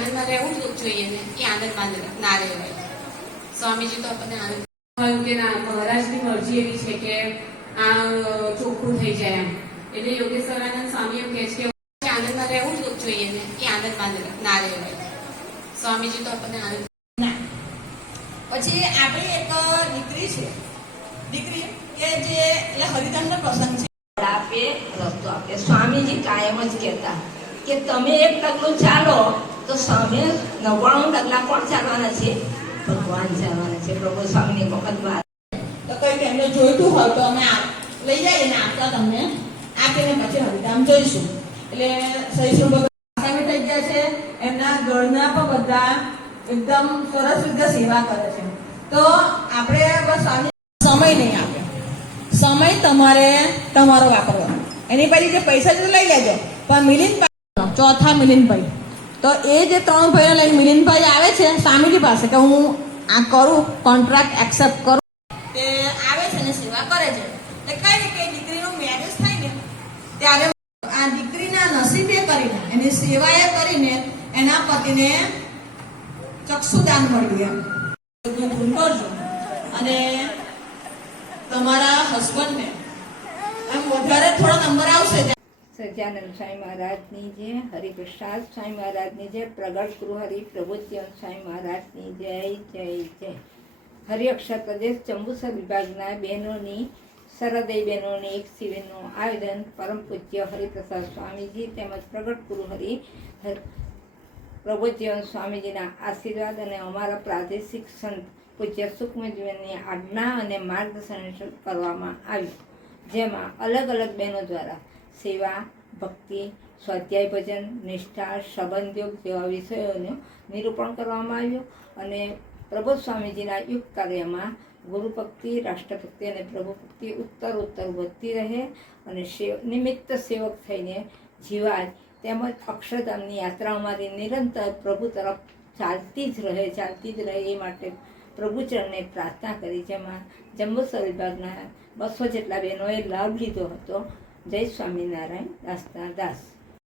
આનંદમાં રહેવું જ જોઈએ ને એ આનંદમાં ના રહેવાય. સ્વામીજી તો આપણને આનંદ કહ્યું કે ના મહારાજની મરજી એવી છે કે આ ચોખ્ખું થઈ જાય એમ. એટલે યોગેશ્વરાનંદ સ્વામી એમ કહે છે કે આનંદમાં રહેવું જ જોઈએ ને એ આનંદમાં ના રહેવાય. સ્વામીજી તો આપણને આનંદ પછી આપણી એક દીકરી છે. દીકરી કે જે એટલે હરિધનનો પ્રસંગ છે. આપે રસ્તો આપે. સ્વામીજી કાયમ જ કહેતા. કે તમે એક ડગલું ચાલો, તો સામે નવ્વાણું ડગલા કોણ ચાલવાના છે? ભગવાન ચાલવાના છે, પ્રભુ સ્વામીની વખત વાત. તો કંઈક એમને જોઈતું હોય તો અમે લઈ જઈએ ને આપતા તમને. આપીને પછી હરિધામ જોઈશું. એટલે સહીશું આસામી થઈ ગયા છે. એમના ઘરના પણ બધા એકદમ સરસ રીતે સેવા કરે છે. તો આપણે બસ સ્વામી સમય નહીં આપે. સમય તમારે તમારો વાપરવાનો. એની પછી જે પૈસા તો લઈ લેજો. પણ મિલિંદભાઈ ચોથા મિલિંદભાઈ. તો એ જે ત્રણ ભાઈઓ લઈને મિલિંદભાઈ આવે છે સ્વામીજી પાસે કે હું આ કરું કોન્ટ્રાક્ટ એક્સેપ્ટ કરું. તે આવે છે ને સેવા કરે છે. તે કઈ રીતે દીકરીનું મેરેજ થાય ને, ત્યારે આ દીકરીના નસીબે કરીને, એની સેવાએ કરીને એના પતિને ચક્ષુદાન મળ્યું એમ. પૂરું કરજો. અને તમારા હસબન્ડને એમ વધારે થોડો નંબર આવશે. સજાનંદ સ્વામી મહારાજની જય હરિપ્રસાદ સ્વામી મહારાજની જય પ્રગટ ગૃહહરિ પ્રભુત્યન સ્વામી મહારાજની જય જય જય. હરિઅક્ષર પ્રદેશ ચંબુસર વિભાગના બહેનોની સરહદય બહેનોની એક શિબિરનું આયોજન પરમ પૂજ્ય હરિપ્રસાદ સ્વામીજી તેમજ પ્રગટ ગૃહહરિ હર- સ્વામીજીના આશીર્વાદ અને અમારા પ્રાદેશિક સંત પૂજ્ય સુખમજીવનની આજ્ઞા અને માર્ગદર્શન કરવામાં આવ્યું. જેમાં અલગ અલગ બહેનો દ્વારા સેવા, ભક્તિ, સ્વાધ્યાય ભજન, નિષ્ઠા, સંબંધયોગ જેવા વિષયોનું નિરૂપણ કરવામાં આવ્યું અને પ્રભુ સ્વામીજીના યુગ કાર્યમાં ગુરુ ભક્તિ રાષ્ટ્રભક્તિ અને પ્રભુ ભક્તિ ઉત્તર ઉત્તર વધતી રહે અને સેવ નિમિત્ત સેવક થઈને જીવાય તેમજ અક્ષરધામની યાત્રા અમારી નિરંતર પ્રભુ તરફ ચાલતી જ રહે, ચાલતી જ રહે એ માટે પ્રભુચરણને પ્રાર્થના કરી. જેમાં જંબુસર વિભાગના બસો જેટલા બહેનોએ લાભ લીધો હતો. જય સ્વામિનારાયણ દાસના દાસ.